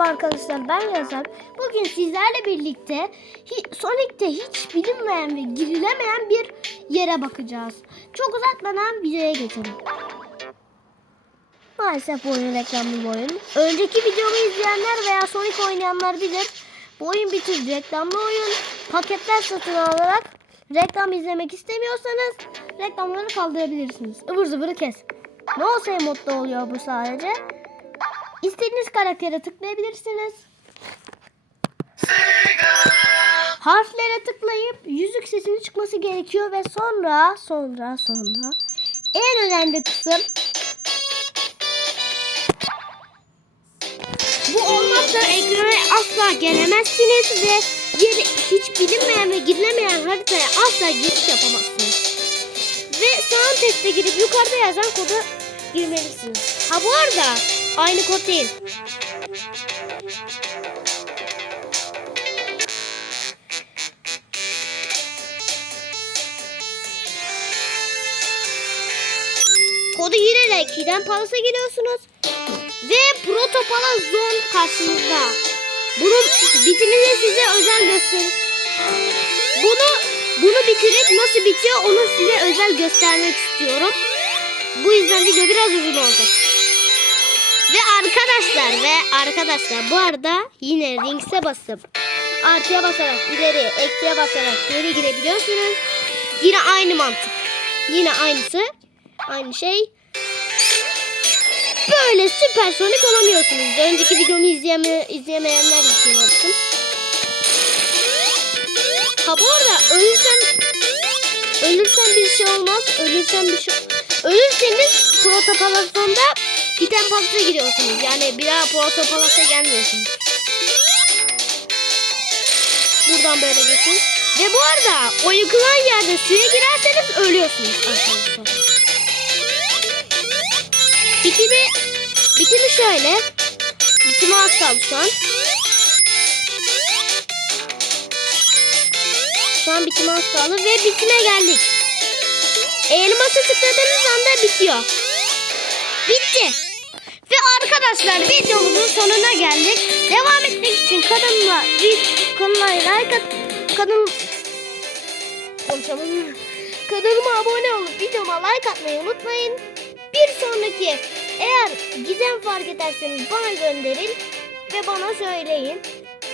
Merhaba arkadaşlar ben Yazar. Bugün sizlerle birlikte Sonic'te hiç bilinmeyen ve girilemeyen bir yere bakacağız. Çok uzatmadan videoya geçelim. Maalesef oyun reklamlı bir oyun. Önceki videomu izleyenler veya Sonic oynayanlar bilir. Bu oyun bir reklamlı oyun. Paketler satın alarak reklam izlemek istemiyorsanız reklamları kaldırabilirsiniz. Ivır zıvırı kes. Ne olsa modda oluyor bu sadece. İstediğiniz karaktere tıklayabilirsiniz. Harflere tıklayıp yüzük sesinin çıkması gerekiyor ve sonra sonra sonra en önemli kısım bu olmazsa ekrana asla gelemezsiniz ve yeri hiç bilinmeyen ve girilemeyen haritaya asla giriş yapamazsınız. Ve sound teste girip yukarıda yazan kodu girmelisiniz. Ha bu arada aynı kod değil. Kodu girerek Hidden Palace'a geliyorsunuz. Ve Protopala Zone karşınızda. Bunun bitimini size özel gösterir. Bunu bunu bitirip nasıl bitiyor onu size özel göstermek istiyorum. Bu yüzden video biraz uzun arkadaşlar ve arkadaşlar bu arada yine Rings'e basıp artıya basarak ileri, eksiye basarak geri girebiliyorsunuz. Yine aynı mantık. Yine aynısı. Aynı şey. Böyle süpersonik olamıyorsunuz. Önceki videomu izleyeme, izleyemeyenler için yaptım. Ha bu arada ölürsem ölürsem bir şey olmaz. Ölürsem bir şey Ölürseniz protopalasyonda item paksa giriyorsunuz. Yani bir daha protopalasya gelmiyorsunuz. Buradan böyle geçin. Ve bu arada o yıkılan yerde suya girerseniz ölüyorsunuz arkadaşlar. Bitimi, bitimi şöyle. Bitimi az kaldı şu an. Şu an bitime az kaldı ve bitime geldik. Elması tıkladığınız anda bitiyor. Bitti. Ve arkadaşlar videomuzun sonuna geldik. Devam etmek için kanalıma, kanalıma like at, kanal, konuşamadım. Kanalıma abone olup videoma like atmayı unutmayın. Bir sonraki eğer gizem fark ederseniz bana gönderin ve bana söyleyin.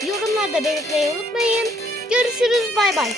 Yorumlarda belirtmeyi unutmayın. Görüşürüz bay bay.